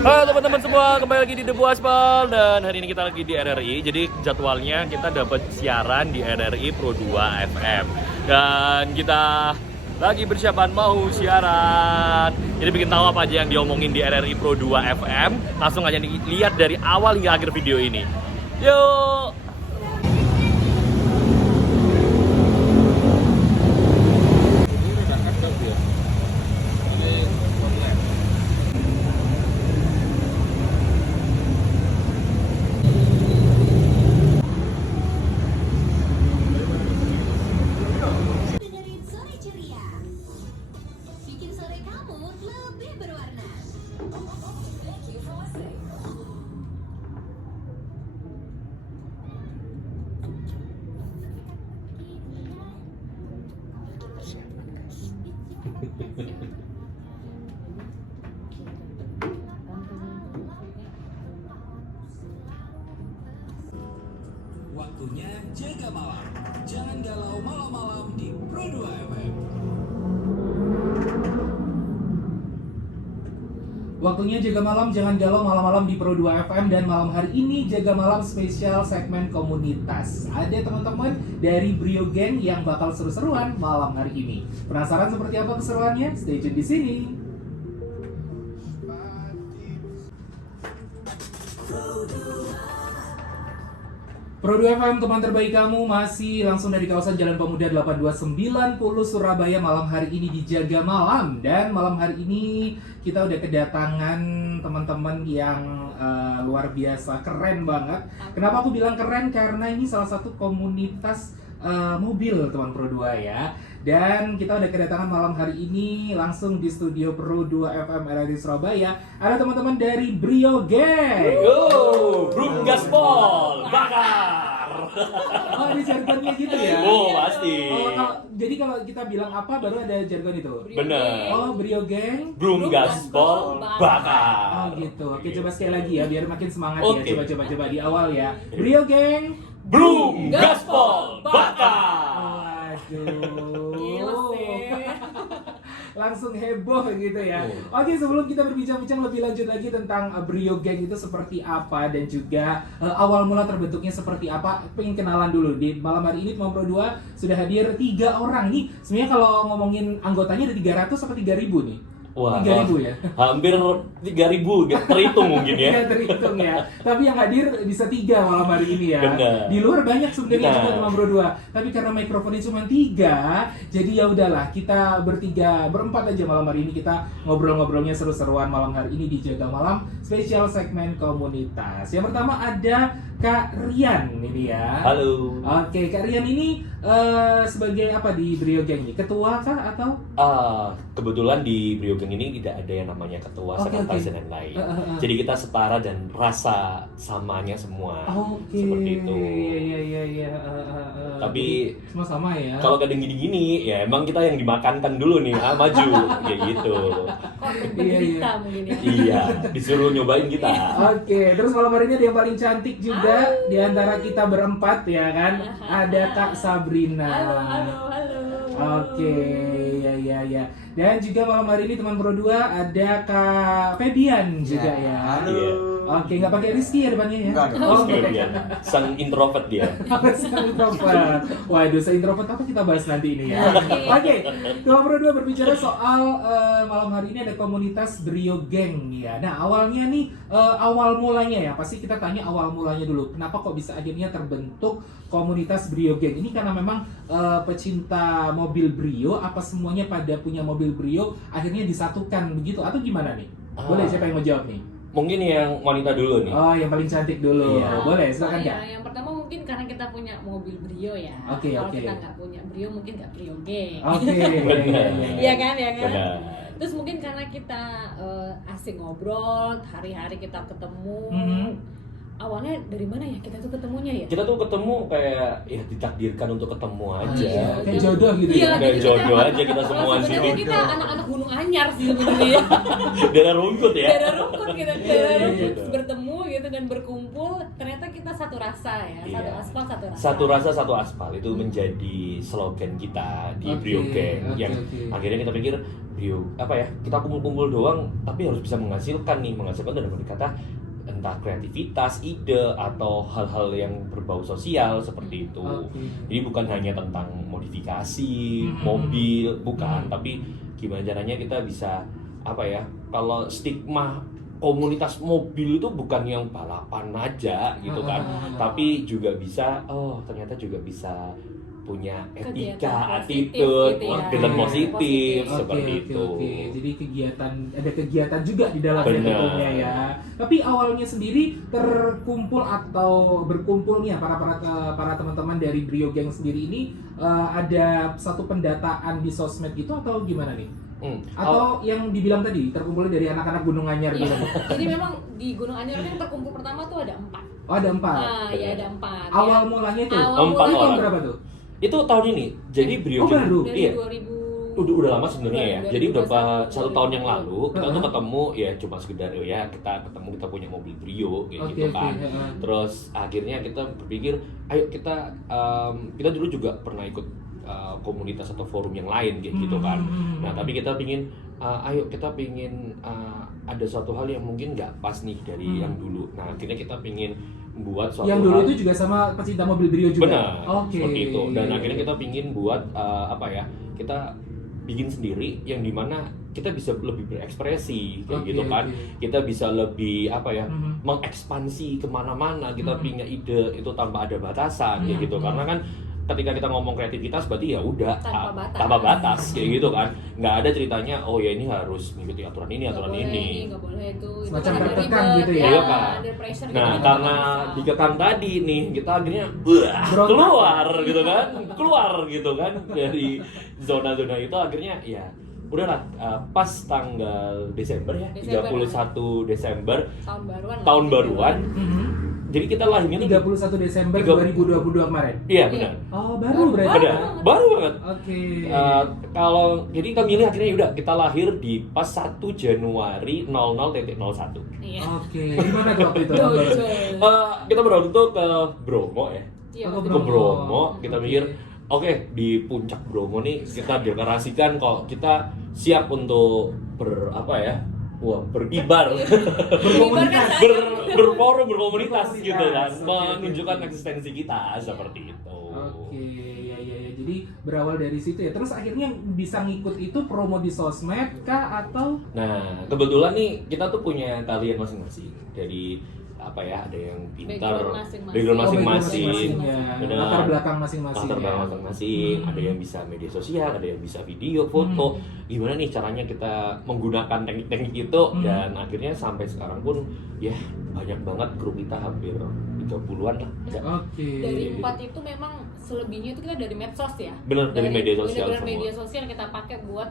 Halo teman-teman semua, kembali lagi di Debu Aspal. Dan hari ini kita lagi di RRI. Jadi jadwalnya kita dapat siaran di RRI Pro 2 FM. Dan kita lagi persiapan mau siaran. Jadi bikin tahu apa aja yang diomongin di RRI Pro 2 FM. Langsung aja lihat dari awal hingga akhir video ini. Yuk! Dengerin Sore Ceria, bikin sore kamu lebih berwarna. Thank you for listening. Waktunya jaga malam. Jangan galau malam-malam di Pro 2 FM. Waktunya jaga malam, jangan galau malam-malam di Pro 2 FM. Dan malam hari ini jaga malam spesial segmen komunitas. Ada teman-teman dari Brio Gang yang bakal seru-seruan malam hari ini. Penasaran seperti apa keseruannya? Stay tune di sini. Pro 2 FM, teman terbaik kamu, masih langsung dari kawasan Jalan Pemuda 8290 Surabaya. Malam hari ini di Jaga Malam. Dan malam hari ini kita udah kedatangan teman-teman yang luar biasa, keren banget. Kenapa aku bilang keren? Karena ini salah satu komunitas mobil teman Pro 2 ya. Dan kita udah kedatangan malam hari ini langsung di studio Pro 2 FM RRI Surabaya. Ada teman-teman dari Brio Gang. Yo, Brum Gaspol, bakar. Oh, ada jargonnya gitu ya? Oh, pasti. Jadi kalau kita bilang apa baru ada jargon itu? Bener. Oh, Brio Gang. Brum Gaspol, bakar. Oh gitu. Oke, coba sekali lagi ya biar makin semangat Oke. ya. Coba di awal ya. Brio Gang. Brum Gaspol, bakar. Waduh. Gila sih. Langsung heboh gitu ya. Oke, sebelum kita berbincang-bincang lebih lanjut lagi tentang Brio Gang itu seperti apa dan juga awal mula terbentuknya seperti apa, pengen kenalan dulu. Di malam hari ini Teman Pro 2 sudah hadir 3 orang nih. Sebenarnya kalau ngomongin anggotanya ada 300 atau 3000 nih? Wah, 3000 ya? hampir 3000, terhitung mungkin ya. Iya, terhitung ya. Tapi yang hadir bisa 3 malam hari ini ya. Benar. Di luar banyak sebenarnya Benar. juga Teman Pro 2. Tapi karena mikrofonnya cuma 3, jadi ya udahlah kita berempat aja malam hari ini kita ngobrol-ngobrolnya seru-seruan malam hari ini di Jaga Malam spesial segmen komunitas. Yang pertama ada Kak Rian ini ya. Halo. Oke, Kak Rian ini sebagai apa di Brio Gang ini? Ketua kah atau? Kebetulan di Brio Gang ini tidak ada yang namanya ketua, Oke, sekretaris oke. dan lain-lain. Jadi kita setara dan rasa samanya semua. Oke. Seperti itu. Iya. Tapi semua sama ya. kalau kadang gini-gini, ya emang kita yang dimakankan dulu nih, maju kayak gitu. Penderita mungkin ya. Iya, disuruh nyobain kita. Oke, terus malam hari ini ada yang paling cantik juga di antara kita berempat ya kan. Ada Kak Sabrina. Halo. Oke, ya. Dan juga malam hari ini teman Pro 2 ada Kak Febian juga ya. Halo. Oke, nggak pakai Rizky ya depannya ya? Nggak ada. Oh, Oke, nggak. dia sang introvert dia. Sang introvert. Waduh, se-introvert apa kita bahas nanti ini ya. Oke, Teman Pro 2 berbicara soal malam hari ini ada komunitas Brio Gang ya. Nah, awalnya nih awal mulanya ya, pasti kita tanya awal mulanya dulu. Kenapa kok bisa akhirnya terbentuk komunitas Brio Gang? Ini karena memang pecinta mobil Brio apa semuanya pada punya mobil Brio akhirnya disatukan begitu atau gimana nih? Boleh siapa yang mau jawab nih? Mungkin yang wanita dulu nih. Oh, yang paling cantik dulu. Iya. Boleh, silakan Kak. Yang pertama mungkin karena kita punya mobil Brio ya. Oke, Kalau oke. kita nggak punya Brio mungkin nggak Brio Gang. Oke. Iya kan, ya kan. Benar. Terus mungkin karena kita asik ngobrol, hari-hari kita ketemu. Awalnya dari mana ya kita tuh ketemunya ya? Kita tuh ketemu kayak ya ditakdirkan untuk ketemu aja. Iya. Kayak jodoh gitu Iya, ya. Kayak jadi jodoh kita- aja kita semua Sebenarnya sini. kita anak-anak Gunung Anyar sih sebenarnya. Darah rumput ya. Daerah rumput gitu, daerah rumput Gitu. bertemu gitu dan berkumpul ternyata kita satu rasa ya, satu Iya. aspal satu rasa. Satu rasa satu aspal itu menjadi slogan kita di Oke, Brio Gang oke, yang oke. akhirnya kita pikir Brio apa ya, kita kumpul-kumpul doang tapi harus bisa menghasilkan dalam arti kata entah kreativitas, ide atau hal-hal yang berbau sosial seperti itu. Oke. Jadi bukan hanya tentang modifikasi Hmm. mobil, bukan, Hmm. tapi gimana caranya kita bisa apa ya? Kalau stigma komunitas mobil itu bukan yang balapan aja gitu kan, tapi juga bisa ternyata juga bisa punya Kegiatan etika, positif attitude, gitu ya. kegiatan Oke. positif Oke, seperti oke, itu. oke. Jadi ada kegiatan juga di dalam Benar. tentunya ya. Tapi awalnya sendiri terkumpul atau berkumpul nih ya para teman-teman dari Brio Gang sendiri ini ada satu pendataan di sosmed gitu atau gimana nih? Atau yang dibilang tadi terkumpulnya dari anak-anak Gunung Anyar Iya. gitu? Jadi memang di Gunung Anyar kan terkumpul pertama tuh ada 4. Oh ada 4. Nah, ya ada 4. Awal mulanya itu? Awal Empat Itu tahun orang. berapa tuh? Itu tahun ini. Jadi Brio Oh, Gang baru? dari iya. 2000 Udah lama sebenarnya ya. Jadi 2021, beberapa satu tahun yang lalu kita tuh Uh-huh. ketemu ya cuma sekedar ya kita ketemu, kita punya mobil Brio kayak Oke, gitu oke, kan. heeh. Terus akhirnya kita berpikir, ayo kita dulu juga pernah ikut komunitas atau forum yang lain kayak gitu kan. Nah tapi kita pingin ayo kita pingin ada suatu hal yang mungkin nggak pas nih dari yang dulu. Nah akhirnya kita pingin buat suatu Yang dulu hal. itu juga sama pecinta mobil Brio juga? Benar, Oke. seperti itu. Dan akhirnya kita pingin buat kita bikin sendiri yang dimana kita bisa lebih berekspresi kayak Oke, gitu kan. oke. Kita bisa lebih Mhm. mengekspansi kemana-mana. Kita punya ide itu tanpa ada batasan kayak gitu. Karena kan ketika kita ngomong kreativitas berarti ya udah Tanpa batas. kayak gitu kan. Nggak ada ceritanya oh ya ini harus mengikuti aturan ini, aturan Nggak boleh ini. nggak boleh itu Semacam kan ada tertekan ribet, gitu ya? Iya, Kak. Under pressure Nah, gitu, karena nggak bisa. dikekang tadi nih, kita akhirnya Berontak. keluar gitu kan, keluar gitu kan dari zona-zona itu akhirnya ya udahlah pas tanggal Desember ya, Desember. 31 Desember tahun baruan lah. tahun baruan. Mhm. Jadi kita lahirnya tuh 31 Desember 30. 2022 kemarin? iya benar. Oh baru berarti? Benar. Baru banget. Oke. Kalau jadi kita milih akhirnya udah kita lahir di pas 1 Januari 00.01. Iya. Oke. Gimana tuh waktu itu? Dojo. Kita beruntung ke Bromo ya. Iya, Oh, betul. Ke Bromo, kita Oke. mikir oke di puncak Bromo nih kita deklarasikan kalau kita siap untuk beribar, Berkomunikasi. berforum, berkomunitas gitu kan, Oke, oke, menunjukkan oke. eksistensi kita seperti itu. Oke, ya. Jadi berawal dari situ ya. Terus akhirnya bisa ngikut itu promo di sosmed kah atau? Nah, kebetulan nih kita tuh punya kalian masing-masing dari ada yang pintar, background masing-masing, ya. Benar. Latar belakang masing-masing. latar belakang ya. masing-masing, ada yang bisa media sosial, ada yang bisa video, foto. Gimana nih caranya kita menggunakan teknik-teknik itu dan akhirnya sampai sekarang pun ya banyak banget grup kita hampir 30-an lah. Ada. Oke. Dari 4 itu memang selebihnya itu kita dari medsos ya. Bener, dari media sosial bener-bener semua. media sosial kita pakai buat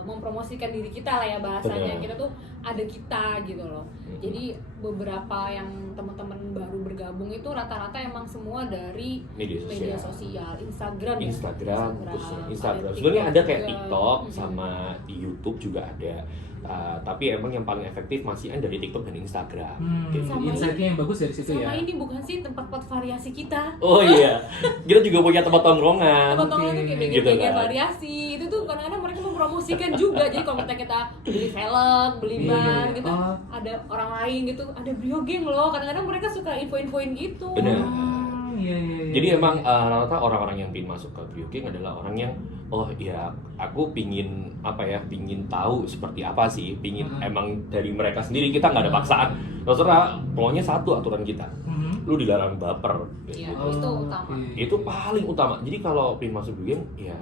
mempromosikan diri kita lah ya bahasanya. Bener. Kita tuh ada kita gitu loh. Jadi beberapa yang teman-teman baru bergabung itu rata-rata emang semua dari media sosial, Instagram. khususnya Instagram. ada Sebenarnya ada kayak juga. TikTok sama di YouTube juga ada. Tapi emang yang paling efektif masih dari TikTok dan Instagram. Kayak Sama gitu. Insight-nya yang bagus dari situ Sama ya. ini bukan sih tempat-tempat variasi kita. Oh iya, kita juga punya tempat tongkrongan. Teman-teman tuh kayak Gitu bagian kan. variasi itu tuh kadang-kadang mereka mempromosikan juga. Jadi kalau kita beli velg, beli Iya, ban iya. gitu, Oh. ada orang lain gitu, ada Brio Gang loh. Kadang-kadang mereka suka info-infoin gitu. Bener. Iya. Jadi emang rata-rata orang-orang yang pingin masuk ke Brio Gang adalah orang yang aku pingin pingin tahu seperti apa sih, pingin emang dari mereka sendiri, kita nggak ada paksaan. Terserah, pokoknya satu aturan kita, lu dilarang baper. Iya, Gitu. itu utama. Itu paling utama. Jadi kalau pingin masuk Brio Gang, ya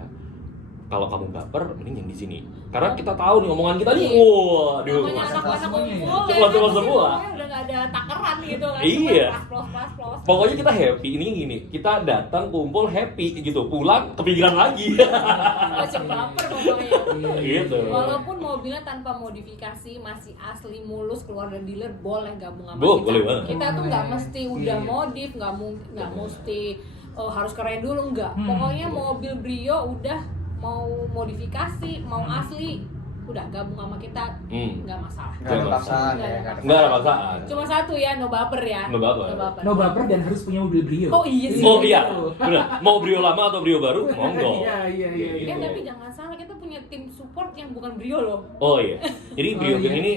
kalau kamu baper, mending yang di sini. Karena kita tahu nih omongan kita nih, waduh. Namanya anak-anak semuanya ya. kumpul Cepat-cepat semua. Udah nggak ada takaran gitu kan. Iya. Plos. Pokoknya kita happy, ini gini, kita datang kumpul happy gitu, pulang kepikiran lagi. Macam baper pokoknya. Gitu. Walaupun mobilnya tanpa modifikasi masih asli mulus keluar dari dealer, boleh gabung sama Boleh, kita. boleh banget. Kita tuh nggak mesti udah Iya. modif, nggak mesti harus keren dulu, nggak. Pokoknya mobil Brio udah mau modifikasi, mau asli, udah gabung sama kita nggak masalah. Nggak ada paksaan ya. Nggak ada paksaan. Cuma satu ya, no baper ya. No baper. No baper dan harus punya mobil Brio. Oh iya sih. Oh iya, benar. Mau Brio lama atau Brio baru, monggo. Iya. Tapi jangan salah, kita punya tim support yang bukan Brio loh. Oh iya. Jadi Brio Oh, Gang iya. ini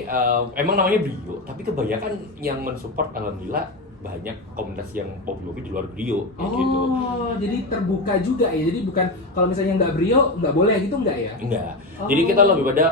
emang namanya Brio, tapi kebanyakan yang mensupport alhamdulillah banyak komunitas yang hobi-hobi di luar Brio kayak gitu. Oh, jadi terbuka juga ya. Jadi bukan kalau misalnya nggak Brio nggak boleh gitu nggak ya? Enggak. Oh. Jadi kita lebih pada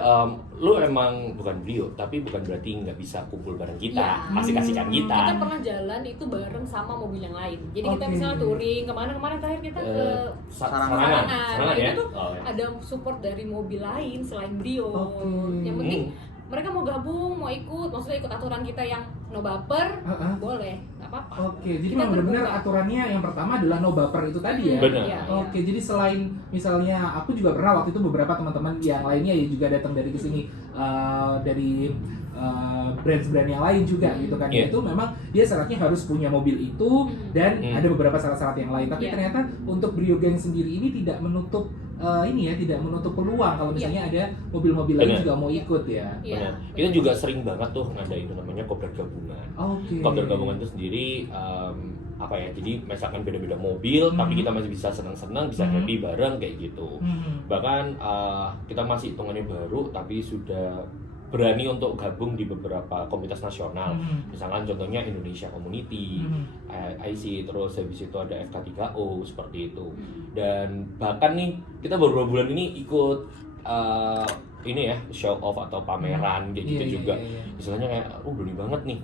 lu emang bukan Brio, tapi bukan berarti nggak bisa kumpul bareng kita, Ya. kasih-kasihkan kita. Kita pernah jalan itu bareng sama mobil yang lain. Jadi kita Oke. misalnya touring kemarin terakhir kita ke Sarangan Nah, ya. itu tuh Oh, ya. ada support dari mobil lain selain Brio. Oke. Yang penting mereka mau gabung, mau ikut, maksudnya ikut aturan kita yang no baper, boleh, nggak apa-apa. Oke, jadi Kita memang benar-benar terbuka. aturannya yang pertama adalah no baper itu tadi ya. Benar. Iya, Oke, jadi selain misalnya aku juga pernah waktu itu beberapa teman-teman yang lainnya ya juga datang dari kesini dari brand-brand yang lain juga gitu kan. Iya. Itu memang dia syaratnya harus punya mobil itu dan ada beberapa syarat-syarat yang lain. Tapi Iya. ternyata untuk Brio Gang sendiri ini tidak menutup tidak menutup peluang kalau misalnya ada mobil-mobil lain Benar. juga mau ikut ya. Iya. Benar. Kita juga sering banget tuh ngadain itu namanya kopdar gabungan. Oke. Kopdar gabungan itu sendiri apa ya? Jadi misalkan beda-beda mobil, tapi kita masih bisa senang-senang, bisa happy bareng kayak gitu. Bahkan kita masih hitungannya baru, tapi sudah berani untuk gabung di beberapa komunitas nasional. Misalkan contohnya Indonesia Community, IC, terus habis itu ada FK3O seperti itu. Dan bahkan nih kita beberapa bulan ini ikut ini ya show off atau pameran kayak gitu Iya, juga. iya. Misalnya kayak berani banget nih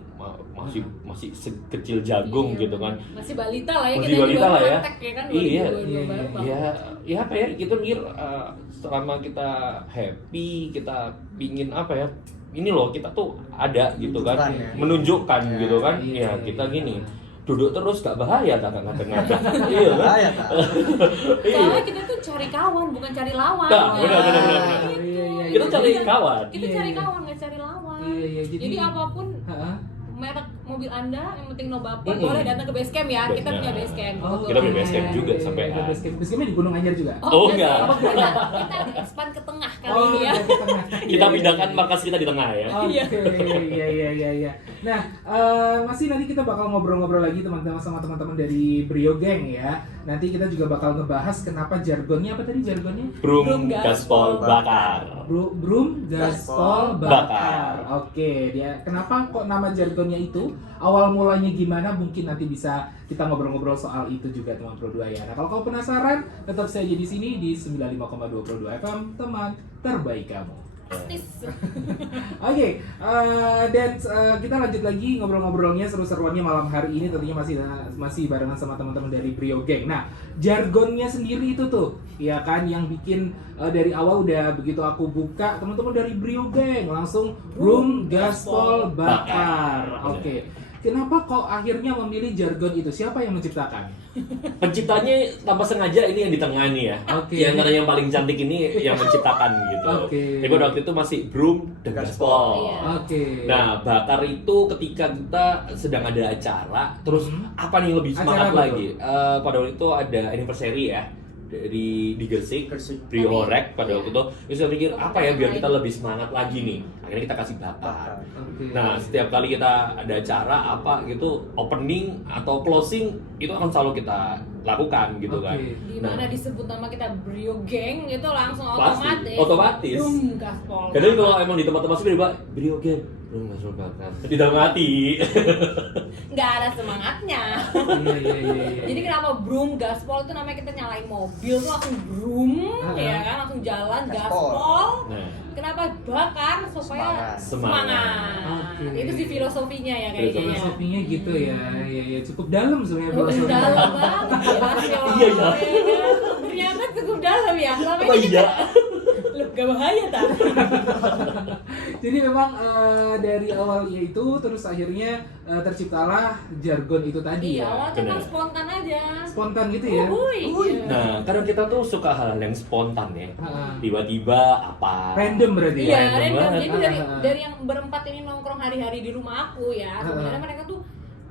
masih sekecil jagung Iya, gitu kan. Masih balita lah ya, Masih kita balita juga lah ya. praktek ya kan, Iya. 2022 baru banget. Ya apa ya, kita mikir selama kita happy, kita pingin apa ya, ini loh kita tuh ada gitu kan, Menunjukkan ya. menunjukkan Ya, gitu kan, iya, ya kita iya. gini duduk terus gak bahaya tak ngada-ngada. Iya kan? Bahaya tak? Soalnya kita tuh cari kawan, bukan cari lawan. Nah, Ya. benar. Gitu. Iya. Kita cari Jadi, kawan. Kita Iya, cari iya. kawan, nggak cari lawan. Iya, Jadi apapun Ha-ha. merek mobil Anda, yang penting no baper, boleh datang ke base camp ya. Kita punya base camp. Oh, Kita punya base camp juga sampai Ada base campnya di Gunung Anyar juga. Oh, enggak. Kita expand ke tengah kali ini ya. di tengah. Kita pindahkan markas kita di tengah ya. Oke, iya. Nah, masih nanti kita bakal ngobrol-ngobrol lagi teman-teman sama teman-teman dari Brio Gang ya. Nanti kita juga bakal ngebahas kenapa jargonnya apa tadi jargonnya? Brum gaspol bakar. Brum gaspol bakar. Oke, dia kenapa kok nama jargonnya itu? Awal mulanya gimana? Mungkin nanti bisa kita ngobrol-ngobrol soal itu juga teman Pro 2 ya. Nah, kalau kamu penasaran, tetap saja di sini di 95,2 Pro 2 FM, teman terbaik kamu. Artis. Oke, dan kita lanjut lagi ngobrol-ngobrolnya seru-seruannya malam hari ini tentunya masih barengan sama teman-teman dari Brio Gang. Nah, jargonnya sendiri itu tuh, ya kan yang bikin dari awal udah begitu aku buka teman-teman dari Brio Gang langsung Brum Gaspol Bakar. Oke. Kenapa kok akhirnya memilih jargon itu? Siapa yang menciptakan? Penciptanya tanpa sengaja ini yang di tengah nih ya. Oke. Yang antara yang paling cantik ini yang menciptakan gitu. Oke. Jadi pada waktu itu masih Brum dan Gaspol. Iya. Oke. Nah, bakar itu ketika kita sedang ada acara, terus apa nih yang lebih Acara semangat apa lagi? Pada waktu itu ada anniversary ya di Gersik, Gersik. Brio Horek pada Iya. waktu itu. Terus saya pikir apa ya biar kita lebih semangat lagi nih. Akhirnya kita kasih bakar. Oke. Nah, setiap kali kita ada acara apa gitu, opening atau closing itu akan selalu kita lakukan gitu kan. Oke. Di mana disebut nama kita Brio Gang itu langsung Pasti, otomatis. otomatis. Brum gaspol. Kadang kalau emang di tempat-tempat sepi Pak, Brio Gang, Brum gaspol bakar. Tidak mati. Nggak ada semangatnya. Iya. Jadi kenapa Brum gaspol itu namanya kita nyalain mobil tuh langsung brum, ya kan langsung jalan Gaspol. gaspol. Nah, Kenapa bakar supaya Semangat. Oke. Itu sih filosofinya ya kayaknya. ya. Filosofinya gitu ya, ya cukup dalam sebenarnya Oh, filosofinya. dalam banget. Iya, ya. Ternyata cukup dalam ya. Selama oh ini iya. Loh, gak bahaya tak? Jadi memang dari awal itu terus akhirnya terciptalah jargon itu tadi Iya, ya. awalnya Benar. memang spontan aja. Spontan gitu ya. Uhuy. Iya. Nah, karena kita tuh suka hal yang spontan ya. Ha-ha. Tiba-tiba apa? Random berarti ya. Iya, Random random. banget. Jadi dari yang berempat ini nongkrong hari-hari di rumah aku ya. Sebenarnya mereka tuh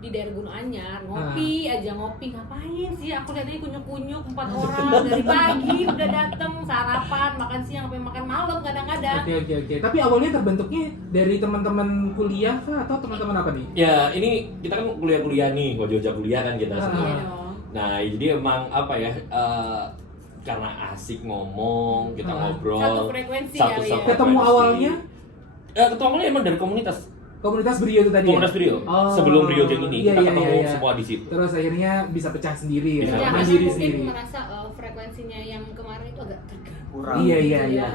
di daerah Gunung Anyar, ngopi aja ngopi, ngapain sih? Aku lihatnya kunyuk-kunyuk 4 orang dari pagi udah dateng sarapan, makan siang, sampai makan malam kadang-kadang. Oke. Tapi awalnya terbentuknya dari teman-teman kuliah kah atau teman-teman apa nih? Ya ini kita kan kuliah nih, wajah-wajah kuliah kan kita semua. Iya dong. Nah jadi emang apa ya? Karena asik ngomong, kita ngobrol. Satu frekuensi satu kali ya. Ketemu awalnya ketemu awalnya emang dari komunitas Brio itu tadi. Komunitas Brio. Oh. Sebelum Brio Gang ini Iya, kita iya, ketemu iya. semua di situ. Terus akhirnya bisa pecah sendiri Bisa. ya. Karena Mandiri mungkin sendiri. merasa frekuensinya yang kemarin itu agak terganggu. Kurang. Iya. Gitu ya.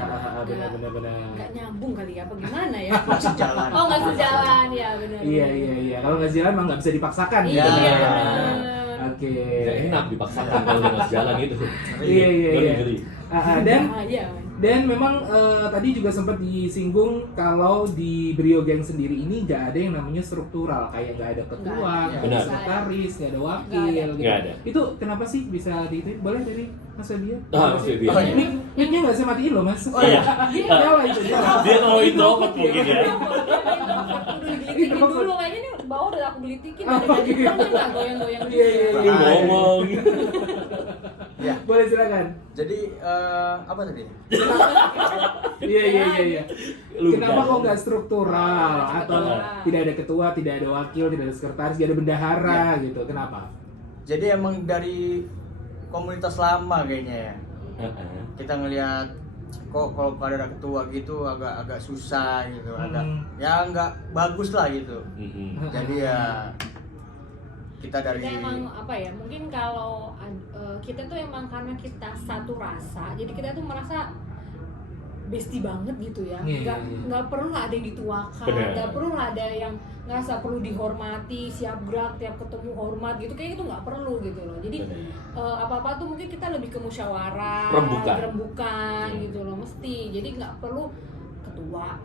Benar. Nggak nyambung kali ya, apa gimana ya? Sejalan. Oh nggak sejalan ya benar. Iya. Kalau nggak jalan emang nggak bisa dipaksakan. Iya gitu. benar. Oke. Gak enak dipaksakan kalau udah nggak sejalan itu. Iya. Ngeri. Dan memang tadi juga sempat disinggung kalau di Brio Gang sendiri ini nggak ada yang namanya struktural, kayak nggak ada ketua, Nggak ada. nggak ada Benar. sekretaris, nggak ada wakil. Nggak ada. Gitu. Nggak ada. Itu kenapa sih bisa di boleh dari Mas Febian? Mas Febian. Oh, ini mic-nya nggak saya matiin loh Mas. Oh, iya. Nyala itu. Dia mau introvert mungkin ya. Gelitikin dulu kayaknya nih bawah udah aku gelitikin Oh, dari gitu. tadi nggak goyang-goyang Iya. Lu ngomong. Ya. Boleh silakan. Jadi apa tadi? Iya. Lu Kenapa udah. kok nggak struktural atau Struktural. tidak ada ketua, tidak ada wakil, tidak ada sekretaris, tidak ada bendahara gitu? Kenapa? Jadi emang dari komunitas lama kayaknya ya. Heeh. Kita ngelihat kok kalau ada ketua gitu agak susah gitu, agak ya nggak bagus lah gitu. Mm-mm. Jadi ya kita dari kita emang apa ya, mungkin kalau kita tuh emang karena kita satu rasa, jadi kita tuh merasa bestie banget gitu ya. Iya. Nggak perlu lah ada yang dituakan, Bener. nggak perlu lah ada yang ngerasa perlu dihormati, siap gerak tiap ketemu hormat gitu, kayak itu nggak perlu gitu loh. Jadi Bener. apa-apa tuh mungkin kita lebih ke musyawarah, Rembukan. gitu loh mesti. Jadi nggak perlu ketua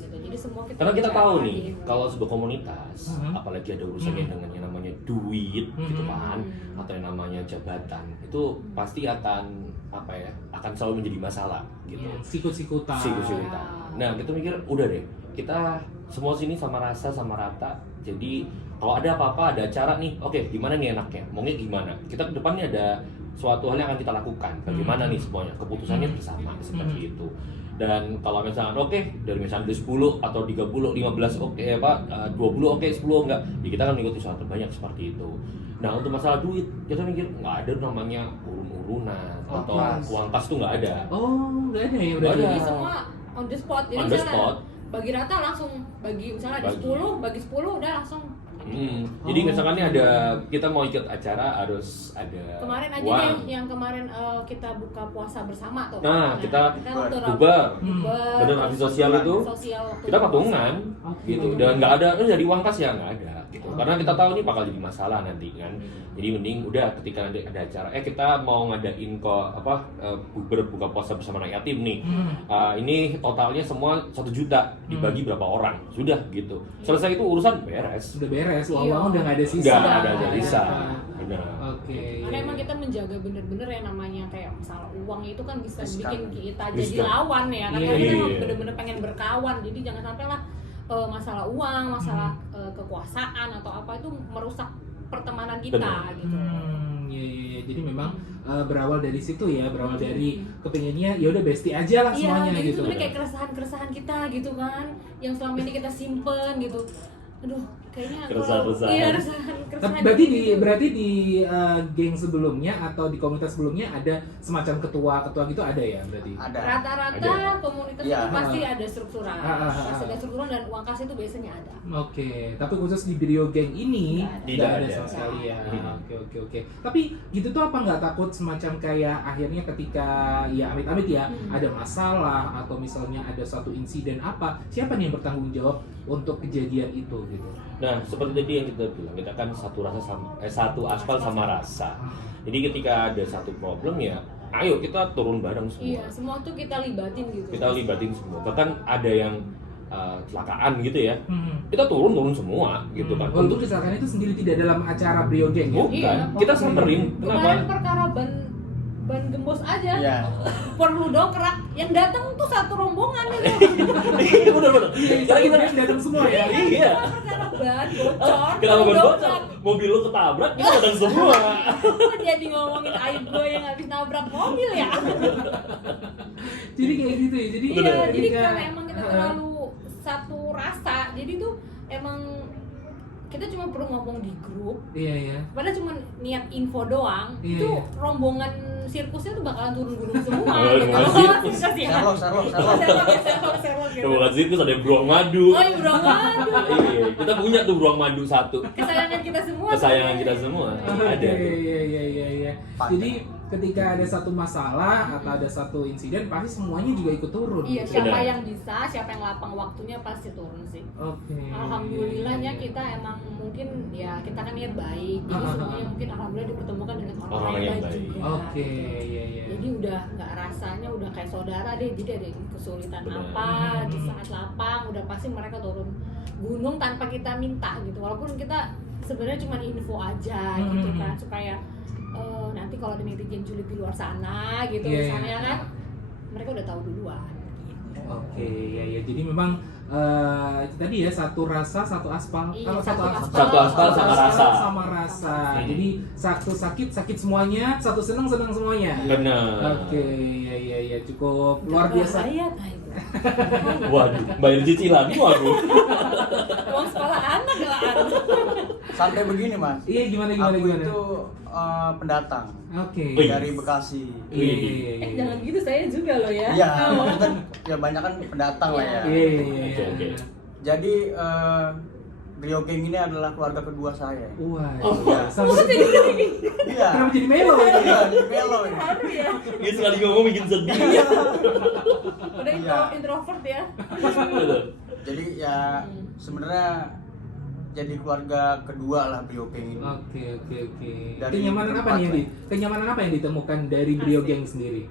gitu. Jadi semua kita Karena kita tahu nih, bicarain. kalau sebuah komunitas, Mhm. apalagi ada urusannya dengan yang namanya duit, gitu Mhm. kan, atau yang namanya jabatan, itu pasti akan apa ya, akan selalu menjadi masalah, gitu. Iya, sikut-sikutan. Sikut-sikutan. Nah, kita mikir udah deh, kita semua sini sama rasa, sama rata. Jadi kalau ada apa-apa, ada acara nih, oke, gimana nih enaknya? Maunya gimana? Kita ke depannya ada suatu hal yang akan kita lakukan. Bagaimana nih semuanya? Keputusannya bersama seperti itu. Dan kalau misalnya oke, dari misalnya 10 atau 30, 15 oke, 20 oke, 10 enggak, ya kita akan mengikuti suatu terbanyak seperti itu. Nah, untuk masalah duit, kita mikir nggak ada namanya urun-urunan atau kas. uang kas tuh nggak ada. Oh, nggak ada ya Nggak berarti. ada. Jadi semua on the spot. Jadi On the misalnya spot. bagi rata langsung bagi misalnya ada Bagi. 10, bagi 10 udah langsung. Jadi misalkan nih ada kita mau ikut acara harus ada Kemarin aja uang. deh yang kemarin kita buka puasa bersama tuh. Nah, kita untuk bubar. bubar, Bener, aksi sosial itu sosial waktu kita buka patungan Oke. gitu, dan nggak ada dari uang kas ya nggak ada gitu, karena kita tahu ini bakal jadi masalah nanti kan. Jadi mending udah ketika ada acara kita mau ngadain buka puasa bersama anak yatim nih. Ini totalnya semua 1 juta dibagi berapa orang, sudah gitu, selesai itu urusan beres, Sudah beres, Iya. uang udah nggak ada sisa. nggak ada Nggak sisa. ada. Benar. Oke. Karena emang kita menjaga bener-bener ya namanya kayak masalah uang itu kan bisa Riskan. bikin kita jadi Riskan. lawan ya. Karena Iya, kita iya. emang bener-bener pengen berkawan. Jadi jangan sampai lah masalah uang, masalah kekuasaan atau apa itu merusak pertemanan kita Benar. gitu. Iya. Jadi memang berawal dari situ ya, berawal dari kepinginnya ya udah bestie aja lah Iya, semuanya jadi gitu. sebenarnya kayak keresahan-keresahan kita gitu kan, yang selama ini kita simpen gitu. Aduh, kayaknya Keresahan-keresahan. Iya, Tapi keresahan. berarti di geng sebelumnya atau di komunitas sebelumnya ada semacam ketua gitu ada ya berarti? ada. Rata-rata Ada. komunitas Iya. itu pasti ada struktural. Ah. Pasti ada struktural dan uang kas itu biasanya ada. Oke, tapi khusus di Brio Gang ini Nggak tidak ada. ada Tidak sama ada. sekali ya. Hmm. Oke. Tapi gitu tuh apa nggak takut semacam kayak akhirnya ketika ya amit-amit ya ada masalah atau misalnya ada suatu insiden apa, siapa nih yang bertanggung jawab untuk kejadian itu gitu? Nah, seperti tadi yang kita bilang, kita kan satu aspal sama rasa. Jadi ketika ada satu problem ya, ayo kita turun bareng semua. Iya, semua tuh kita libatin gitu. Kita libatin semua. Bahkan ada yang kecelakaan gitu ya, Hmm. kita turun semua gitu kan. Untuk kecelakaan itu sendiri tidak dalam acara Brio Gang ya? Bukan, Iya. kita samperin. Kemarin Kenapa? perkara ban gembos aja. Iya. Perlu dongkrak. Yang datang tuh satu rombongan gitu. Bener-bener. Iya, Karena kita datang semua ya. Iya. Perkara ban bocor. Kenapa ban bocor? Dobrak. Mobil lu ketabrak, kita datang semua. Kok jadi ngomongin aib gue yang habis nabrak mobil ya? Jadi kayak gitu ya. Jadi Iya, jadi ketika- karena emang kita terlalu satu rasa, jadi tuh emang kita cuma perlu ngomong di grup. Iya ya. Padahal cuma niat info doang, Iya, itu iya. rombongan sirkusnya tuh bakalan turun gunung semua. Oh, gitu. rombongan sirkus. Sirkus ya. Sherlock. Serok gitu. Bukan sirkus, ada beruang madu. Oh, iya, beruang madu. Iya, kita punya tuh beruang madu satu. Kesayangan kita semua. Kesayangan kita semua. Oke, Ada. iya. Jadi ketika ada satu masalah atau ada satu insiden pasti semuanya juga ikut turun. Iya, gitu. siapa Benar. yang bisa, siapa yang lapang waktunya pasti turun sih. Oke. Alhamdulillahnya kita emang mungkin ya kita kan niat baik, jadi semuanya mungkin alhamdulillah dipertemukan dengan orang yang baik juga. Oke, iya. Jadi udah nggak rasanya udah kayak saudara deh, jadi ada kesulitan Benar. apa di saat lapang udah pasti mereka turun gunung tanpa kita minta gitu, walaupun kita sebenarnya cuma info aja gitu kan supaya nanti kalau ada netizen julid di luar sana gitu Iya, misalnya iya. kan mereka udah tahu duluan. Oke, iya. Jadi memang itu tadi ya satu rasa satu aspal. Iya, Kalau satu aspal. Satu aspal sama rasa. Sama rasa. Jadi satu sakit semuanya, satu senang semuanya. Benar. Oke, iya. Cukup luar biasa. Bahaya, nah itu. Waduh, bayar cicilan. Waduh. Uang sekolah anak lah. Sampai begini mas. Iya, gimana? Aku itu pendatang Oke. Wih. dari Bekasi. Iya. Jangan gitu, saya juga loh ya. Iya, Oh. kan ya banyak kan pendatang lah ya. Iya. Oke. Jadi Brio Gang ini adalah keluarga kedua saya. Wah. Iya. Sampai Iya. kenapa jadi melo ya? Iya, jadi melo ini. Aduh ya. Dia sekali ngomong bikin sedih. Udah Iya. introvert ya. Jadi ya sebenarnya jadi keluarga kedua lah Brio Gang ini. Oke. Dari Kenyamanan apa nih yang kenyamanan apa yang ditemukan dari Brio Gang sendiri?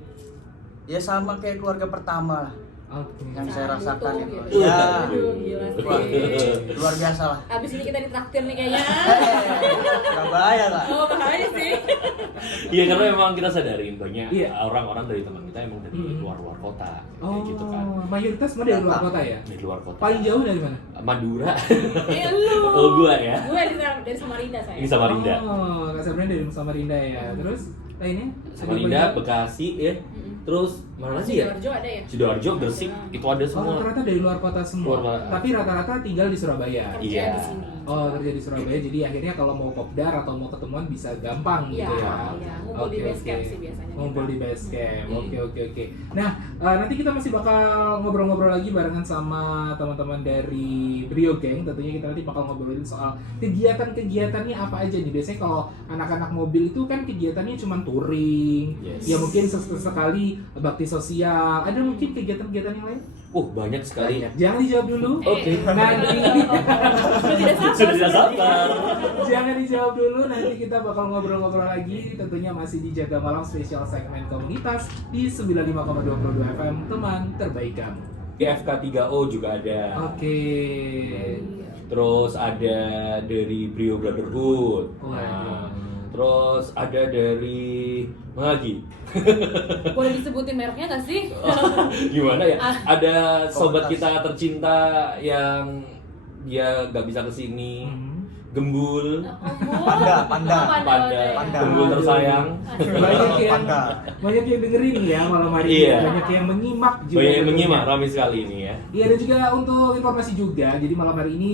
Ya sama kayak keluarga pertama lah Oke. yang saya Nah, rasakan gitu, itu. gitu. Ya, Aduh, gila wah, sih. luar biasa lah. Abis ini kita ditraktir nih kayaknya. Gak bahaya lah. Oh, bahaya sih. Iya, karena memang kita sadarin banyak Iya. orang-orang dari teman kita emang dari luar kota, kayak gitu kan. Mayoritas semua dari luar kota ya? Dari luar kota. Paling jauh dari mana? Madura. Lu. Oh, gua ya. Gue dari Samarinda saya. Ini Samarinda. Oh, Kak Sabrina dari Samarinda ya. Terus lainnya? Samarinda, Ada Bekasi ya. Mm-mm. Terus mana lagi ya? Sidoarjo ada ya? Sidoarjo, Gresik, itu ada Oh, semua. rata-rata dari luar kota semua. Luar kota. Tapi rata-rata tinggal di Surabaya. Kerja Iya. di sini. Oh, kerja di Surabaya. Jadi akhirnya kalau mau kopdar atau mau ketemuan bisa gampang Iya, gitu ya. iya. Ngumpul di base camp sih biasanya. Ngumpul kita. di base camp. Hmm. Oke. Nah, nanti kita masih bakal ngobrol-ngobrol lagi barengan sama teman-teman dari Brio Gang. Tentunya kita nanti bakal ngobrolin soal kegiatan-kegiatannya apa aja nih. Biasanya kalau anak-anak mobil itu kan kegiatannya cuma touring. Yes. Ya mungkin sesekali bakti sosial. Ada mungkin kegiatan-kegiatan yang lain? Banyak sekali. Jangan dijawab dulu. Oke. Nanti Sudah tidak sabar. jangan dijawab dulu. Nanti kita bakal ngobrol-ngobrol lagi. Tentunya masih di Jaga Malam spesial segmen komunitas di 95,22 FM teman terbaik kamu. Di FK3O juga ada. Oke. Terus ada dari Brio Brotherhood. Waduh. Nah, terus ada dari mana lagi? Boleh disebutin mereknya nggak sih? Gimana ya? Ada sobat Komunitas. kita tercinta yang dia nggak bisa kesini. Gembul. Panda. Panda. Gembul tersayang. Banyak yang dengerin ya malam hari ini. Iya. Banyak yang menyimak juga. Banyak yang tentunya. menyimak, ramai sekali ini ya. Iya, dan juga untuk informasi juga, jadi malam hari ini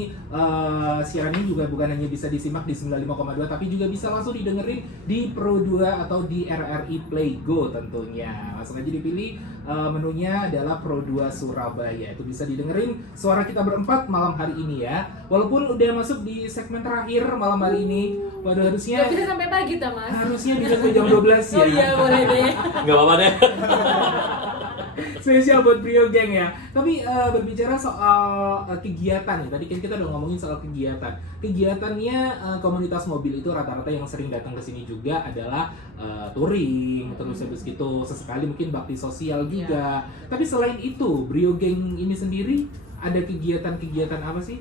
siaran ini juga bukan hanya bisa disimak di 95,2 tapi juga bisa langsung didengerin di Pro 2 atau di RRI Play Go tentunya. Langsung aja dipilih menunya adalah Pro 2 Surabaya. Itu bisa didengerin suara kita berempat malam hari ini ya. Walaupun udah masuk di segmen terakhir malam hari ini. Waduh, harusnya Nggak bisa sampai pagi ta mas? harusnya bisa sampai jam 12 ya. Oh iya boleh deh. Nggak apa-apa deh. Spesial buat Brio Gang ya. Tapi berbicara soal kegiatan ya. Tadi kan kita udah ngomongin soal kegiatan. Kegiatannya komunitas mobil itu rata-rata yang sering datang ke sini juga adalah touring, terus habis gitu sesekali mungkin bakti sosial juga. Tapi selain itu, Brio Gang ini sendiri ada kegiatan-kegiatan apa sih?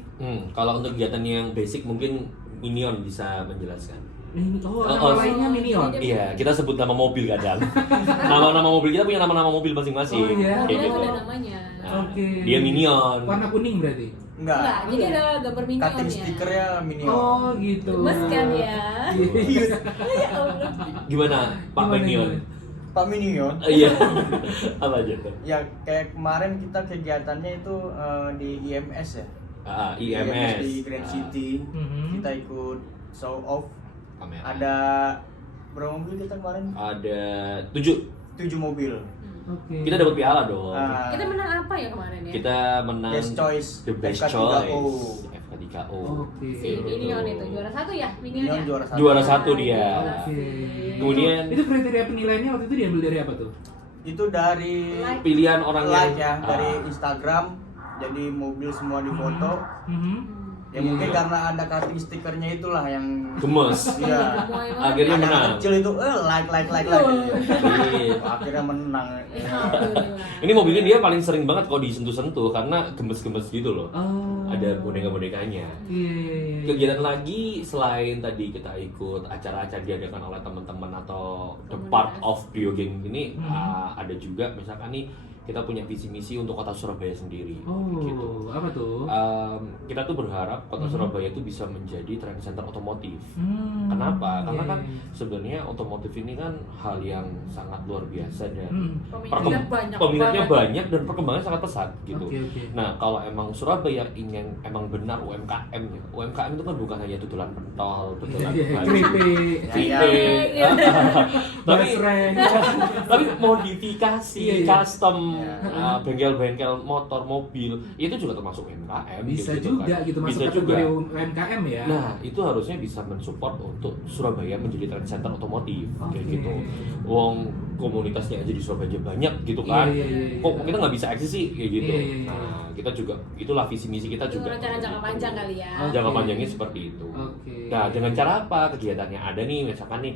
Kalau untuk kegiatan yang basic mungkin Minion bisa menjelaskan. Nama lainnya Minion. Iya, kita sebut nama mobil kadang. Nama-nama mobil kita punya nama-nama mobil masing-masing. Oh, iya? Kayak Mobilnya gitu. ada namanya. Nah, Oke. Dia Minion. Warna kuning berarti. Enggak. jadi ada gambar minion Cutting ya. stikernya minion. Oh gitu. Gemes kan ya. Iya. Ya Allah. Gimana Pak Gimana, Minion? gimana? Pak Minion. Iya. Apa aja tuh? Ya kayak kemarin kita kegiatannya itu di IMS ya. IMS di Grand City. Mhm. Kita ikut show off. kamera. Ada berapa mobil kita kemarin? Ada 7. 7 mobil. Oke. Kita dapat piala dong. Ah, Kita menang apa ya kemarin ya? Kita menang Best Choice. The Best FK3O. Choice FK3O. Oke. Si Minion itu juara 1 ya? Minion Minion ya? juara 1. Juara 1 dia. Oke. Kemudian Itu kriteria penilaiannya waktu itu diambil dari apa tuh? Itu dari Like. pilihan orang like ya, yang dari Instagram. Jadi mobil semua difoto. Mhm. Ya Iya. mungkin karena ada cutting stikernya itulah yang gemes. iya. Akhirnya Anak menang. kecil itu like. Iya. Akhirnya menang. Alhamdulillah. Ini mobilnya dia paling sering banget kalau disentuh-sentuh karena gemes-gemes gitu loh. Oh. Ada boneka-bonekanya. Iya. Kegiatan lagi selain tadi kita ikut acara-acara diadakan oleh teman-teman atau the part of Brio Gang ini, ada juga misalkan nih kita punya visi misi untuk kota Surabaya sendiri. Oh, Gitu. apa tuh? Kita tuh berharap kota Surabaya itu bisa menjadi trend center otomotif. Hmm. Kenapa? Karena Iya, kan iya. sebenarnya otomotif ini kan hal yang sangat luar biasa dan Peminatnya peminatnya banget. banyak dan perkembangannya sangat pesat gitu. Oke. Nah, kalau emang Surabaya ingin emang benar UMKM ya. UMKM itu kan bukan hanya tutulan pentol, tutulan Iya, baju, keripik, keripik. Iya. Tapi basreng. tapi modifikasi, Iya, iya. custom, Iya. bengkel-bengkel motor, mobil, itu juga termasuk UMKM. Bisa gitu juga kan. gitu Bisa masuk juga. kategori UMKM ya. Nah, itu harusnya bisa mensupport untuk Surabaya menjadi trend center otomotif kayak Oke. gitu. Wong komunitasnya aja di Surabaya banyak gitu kan. Iya. Kok kita nggak bisa eksis sih kayak gitu. Iya, iya, iya. Nah, kita juga itulah visi misi kita Itu juga. rencana jangka panjang kali ya. Oke. Jangka panjangnya seperti itu. Oke. Nah, dengan cara apa? Kegiatannya ada nih, misalkan nih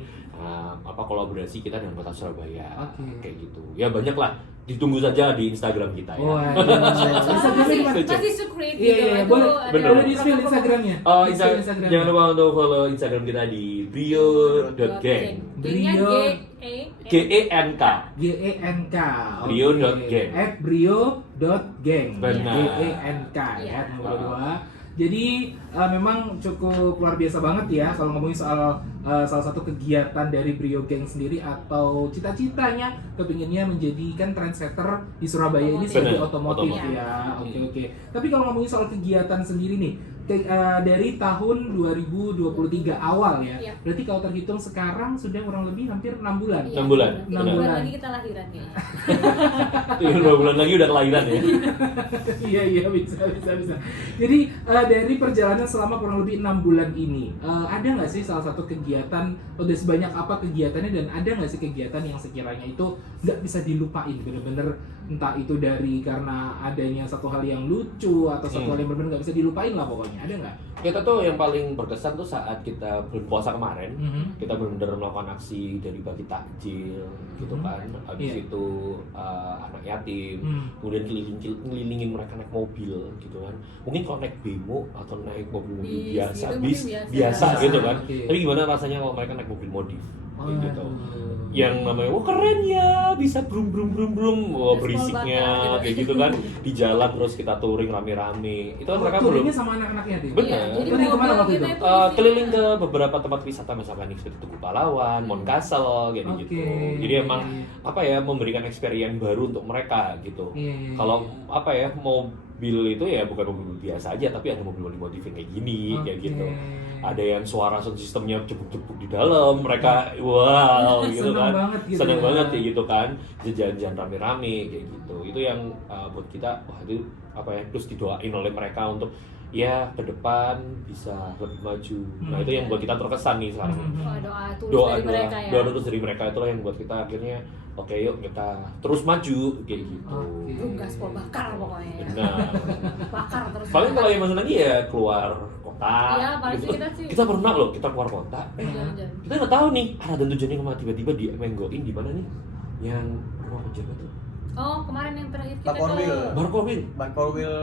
apa kolaborasi kita dengan Kota Surabaya. Oke. Kayak gitu. Ya banyak lah. Ditunggu saja di Instagram kita ya. Wah, iya. Instagramnya gimana? Masih secret Iya, gitu. iya, Itu boleh. ada Bener. Boleh di-spill Instagramnya. Oh, Instagramnya. jangan lupa untuk follow Instagram kita di brio.gang. Gengnya Brio. GENK. GENK. Oke. Brio.gang. @brio.gang. Benar. GENK ya, Iya. nomor 2. Jadi memang cukup luar biasa banget ya kalau ngomongin soal salah satu kegiatan dari Brio Gang sendiri atau cita-citanya kepinginnya menjadikan trendsetter di Surabaya ini sebagai Benar, otomotif otomotif. ya. Oke. Tapi kalau ngomongin soal kegiatan sendiri nih, dari tahun 2023 awal ya. Iya. Berarti kalau terhitung sekarang sudah kurang lebih hampir 6 bulan. Iya, 6 bulan. 6 3 bulan bulan. lagi kita lahiran kayaknya. 2 bulan lagi udah kelahiran ya. Iya bisa. Jadi dari perjalanan selama kurang lebih 6 bulan ini, ada nggak sih salah satu kegiatan, udah sebanyak apa kegiatannya dan ada nggak sih kegiatan yang sekiranya itu nggak bisa dilupain, bener-bener entah itu dari karena adanya satu hal yang lucu atau satu hal yang bener-bener nggak bisa dilupain lah pokoknya, ada nggak? Kita tuh yang paling berkesan tuh saat kita berpuasa kemarin. Mhm. Kita benar-benar melakukan aksi dari bagi takjil gitu kan. Habis Iya. itu anak yatim, Hmm. kemudian ngelilingin mereka naik mobil gitu kan. Mungkin kalau naik bemo atau naik mobil Bis, biasa, gitu bis mungkin biasa biasa. gitu kan. Oke. Tapi gimana rasanya kalau mereka naik mobil modif kayak gitu. Aduh. Yang namanya wah keren ya, bisa brum wah Gaspol berisiknya bakar gitu. kayak gitu kan. Di jalan terus kita touring rame-rame. Itu kan mereka belum Touringnya sama anak-anaknya tuh? Bener. Iya, jadi Pergi kemana mobil waktu kita itu? itu isinya- keliling ke beberapa tempat wisata misalkan di seperti Tugu Pahlawan, Mount Castle kayak Oke. gitu. Jadi emang apa ya memberikan experience baru untuk mereka gitu. Iya. Kalau apa ya mobil itu ya bukan mobil biasa aja tapi ada mobil modifin kayak gini kayak Oke. gitu. Ada yang suara sound sistemnya jepuk-jepuk di dalam, mereka wow gitu Seneng kan. banget gitu Seneng ya. banget kayak gitu kan. Jajan-jajan rame-rame kayak gitu. Itu yang buat kita wah itu apa ya terus didoain oleh mereka untuk ya ke depan bisa lebih maju. Nah, itu yang buat kita terkesan nih sekarang. Doa tulus Doa dari mereka ya. doa terus dari mereka itulah yang buat kita akhirnya oke yuk kita terus maju kayak gitu. Oke. Brum gaspol bakar pokoknya ya. Nah, Bakar terus. paling kalau yang maksud lagi ya keluar kota. Iya, paling gitu. sih kita sih. Kita pernah loh kita keluar kota. Jalan-jalan. Kita nggak tahu nih arah dan tujuannya kemana tiba-tiba di Menggoin di mana nih? Yang rumah pejabat tuh. Oh, kemarin yang terakhir kita Bakorwil. Barkowil. Bankorwil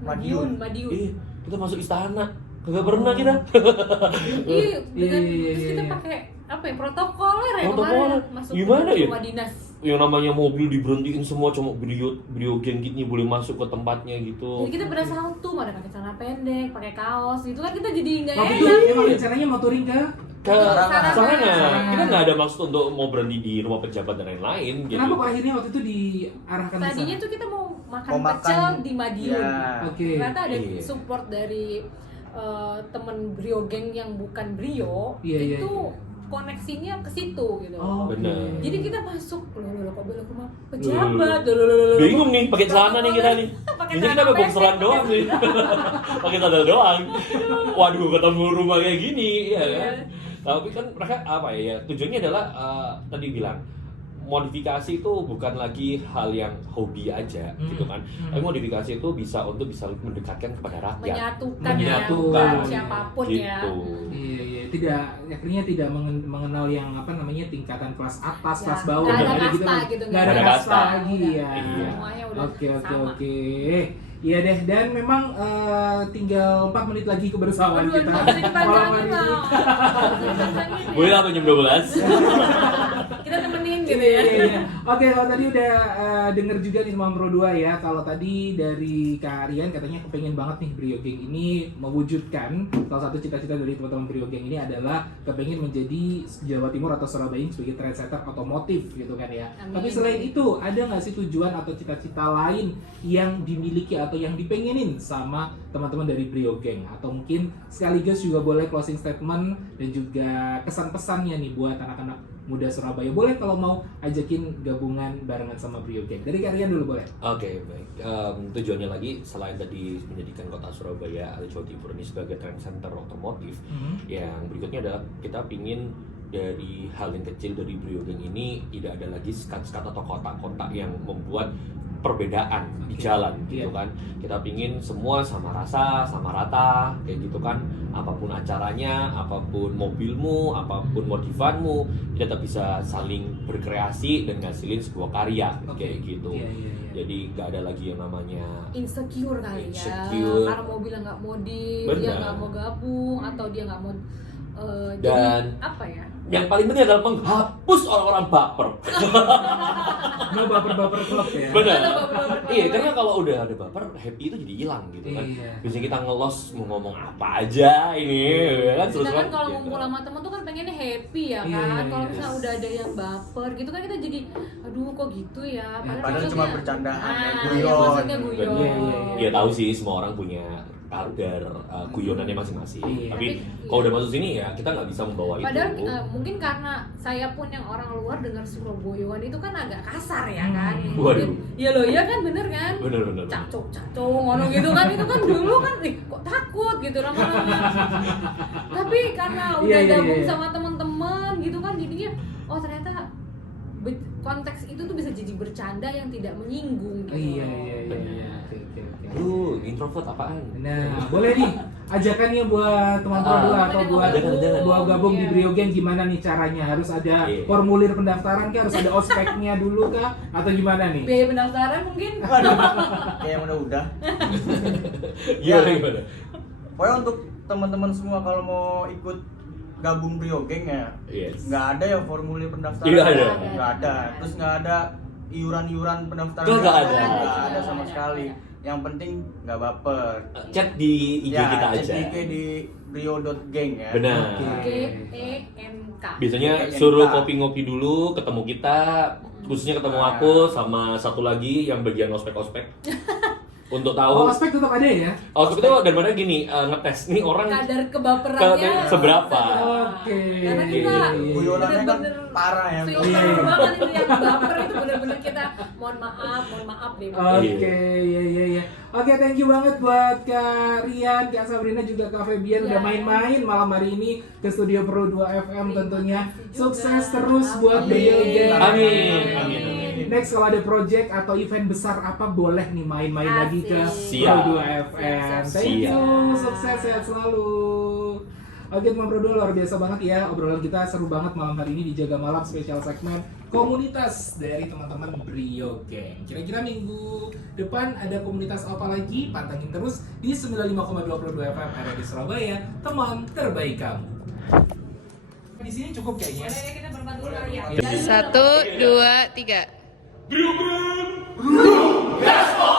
Madiun. Madiun. Iya, kita masuk istana. Kagak pernah kita. Iya, dengan Iya. terus kita pakai apa ya, protokoler ya Protokoler. kemarin masuk Gimana ke ya? rumah dinas. Yang namanya mobil diberhentiin semua, cuma brio geng gitu boleh masuk ke tempatnya gitu. Jadi kita berasa untung, ada pakai celana pendek, pakai kaos, gitu kan kita jadi nggak Waktu itu enak. emang rencananya mau touring ke? Ke Sarangan. Sarangan. Kita nggak ada maksud untuk mau berhenti di rumah pejabat dan lain-lain gitu. Kenapa kok akhirnya waktu itu diarahkan ke Tadinya sana? tuh kita mau makan Mau pecel makan, di Madiun. ya. Oke. Ternyata ada Iya. support dari temen Brio geng yang bukan Brio, Iya, itu iya. koneksinya ke situ gitu. Oh, Bener. Jadi kita masuk, loh kok belok rumah pejabat, loh. Bingung nih, pakai celana nih kita nih. Pakai Ini kita celana pakai boxeran pendek, doang nih. Pakai sandal doang. Waduh, ketemu rumah kayak gini, ya kan? Iya. Tapi kan mereka apa ya? Tujuannya adalah tadi bilang modifikasi itu bukan lagi hal yang hobi aja gitu kan. Tapi modifikasi itu bisa mendekatkan kepada rakyat. Menyatukan Menyatukan. ya, siapapun Gitu. ya. Iya, iya, tidak akhirnya tidak mengenal yang apa namanya tingkatan kelas atas, Ya, kelas bawah, nggak ada nggak kasta gitu, nggak ada nggak ada kasta kasta. lagi ya. Iya. Semuanya udah Oke, oke, sama. oke. Iya deh, dan memang tinggal 4 menit lagi kebersamaan Aduh, kita. nggak bisa Malam dipanjangin hari ini. lah. Boleh lah jam 12. Kita temenin gitu Iya, ya. iya, iya. Oke, kalau tadi udah denger juga nih sama Pro 2 ya. Kalau tadi dari Kak Rian katanya kepengen banget nih Brio Geng ini mewujudkan salah satu cita-cita dari teman-teman Brio Geng ini adalah kepengen menjadi Jawa Timur atau Surabaya sebagai trendsetter otomotif gitu kan ya. Amin. Tapi selain itu, ada nggak sih tujuan atau cita-cita lain yang dimiliki atau yang dipengenin sama teman-teman dari Brio Geng? Atau mungkin sekaligus juga boleh closing statement dan juga kesan-pesannya nih buat anak-anak muda Surabaya. Boleh kalau mau ajakin gabungan barengan sama Brio Geng. Dari Kak Rian dulu boleh? Oke, baik. Tujuannya lagi selain tadi menjadikan kota Surabaya atau Jawa Timur ini sebagai trend center otomotif, yang berikutnya adalah kita pingin dari hal yang kecil dari Brio Geng ini tidak ada lagi sekat-sekat atau kotak-kotak yang membuat perbedaan di Oke. jalan gitu Iya. kan. Kita pingin semua sama rasa, sama rata kayak gitu kan. Apapun acaranya, apapun mobilmu, apapun modifanmu, kita tetap bisa saling berkreasi dan ngasilin sebuah karya Oke. kayak gitu. Iya, iya, iya. Jadi nggak ada lagi yang namanya Insecure kali Insecure. ya, karena mobilnya nggak modif, Benar. dia nggak mau gabung atau dia nggak mau Dan- jadi apa ya? yang paling penting adalah menghapus orang-orang baper. No baper-baper klub ya. Benar. Baper-baper. Iya, karena kalau udah ada baper, happy itu jadi hilang gitu kan. Iya. Biasanya kita ngelos mau ngomong apa aja ini, ya kan terus Sedangkan kalau gitu. ngumpul sama temen tuh kan pengennya happy ya Iya, kan. iya, Kalau iya. misalnya udah ada yang baper gitu kan kita jadi aduh kok gitu ya. Padahal maksudnya- cuma bercandaan, Nah, guyon. iya, maksudnya guyon. Iya, iya, iya. Ya tahu sih semua orang punya kadar guyonannya masing-masing. Iya. Tapi Tapi, kalau iya. udah masuk sini ya kita nggak bisa membawa Padahal itu. mungkin karena saya pun yang orang luar dengar Surabayaan itu kan agak kasar ya kan. Waduh. Iya loh, iya kan bener kan? Bener. Cacok ngono gitu kan, itu kan dulu kan kok takut gitu lama-lama. Tapi karena udah Iya, iya, gabung iya. sama teman-teman gitu kan jadinya oh ternyata konteks itu tuh bisa jadi bercanda yang tidak menyinggung gitu. Iya, iya, iya, iya. Oke, oke, oke. Lu introvert apaan? Nah, boleh nih ajakannya buat teman Pro 2 atau buat Jangan. buat gabung di Iya. Brio Geng gimana nih caranya? Harus ada Iya. formulir pendaftaran kah? Harus ada ospeknya dulu kah? Atau gimana nih? Biaya pendaftaran mungkin Waduh, kayak yang udah. Gimana? Pokoknya untuk teman-teman semua kalau mau ikut gabung Brio Geng ya, Yes. nggak ada ya formulir pendaftaran. Tidak ada. Nggak ada. Terus nggak ada iuran pendaftaran. Nggak ada. Nggak ada sama sekali. Yang penting nggak baper. Chat di IG kita cek aja. di IG di brio.geng ya. Benar. GENK. Biasanya GENK. suruh kopi-ngopi dulu, ketemu kita, khususnya ketemu Nah. aku sama satu lagi yang bagian ospek-ospek. Untuk Oh, tahu ospek tetap ada ya? ospek itu daripada gini, ngetes nih orang Kadar kebaperannya seberapa. Oke. Karena kita Guyonannya kan bener-bener parah ya. filter Iya. banget itu yang baper itu bener-bener kita mohon maaf deh. Oke, iya, iya, iya. Oke, thank you banget buat Kak Rian, Kak Sabrina, juga Kak Febian udah Ya. main-main malam hari ini ke Studio Pro 2 FM tentunya. kasih juga. Sukses terus buat Amin. Brio Geng. Amin. Amin. Next kalau ada project atau event besar apa boleh nih main-main lagi ke Asik. Pro Siap. 2 FM. Siap, siap, Thank you, siap. sukses sehat selalu. Oke teman Pro 2, luar biasa banget ya obrolan kita, seru banget malam hari ini di Jaga Malam spesial segmen komunitas dari teman-teman Brio Gang. Kira-kira minggu depan ada komunitas apa lagi? Pantengin terus di 95,2 Pro 2 FM ada di Surabaya, teman terbaik kamu. Di sini cukup kayaknya. Kita berempat dulu kali ya. 1, 2, 3. Brio Gang!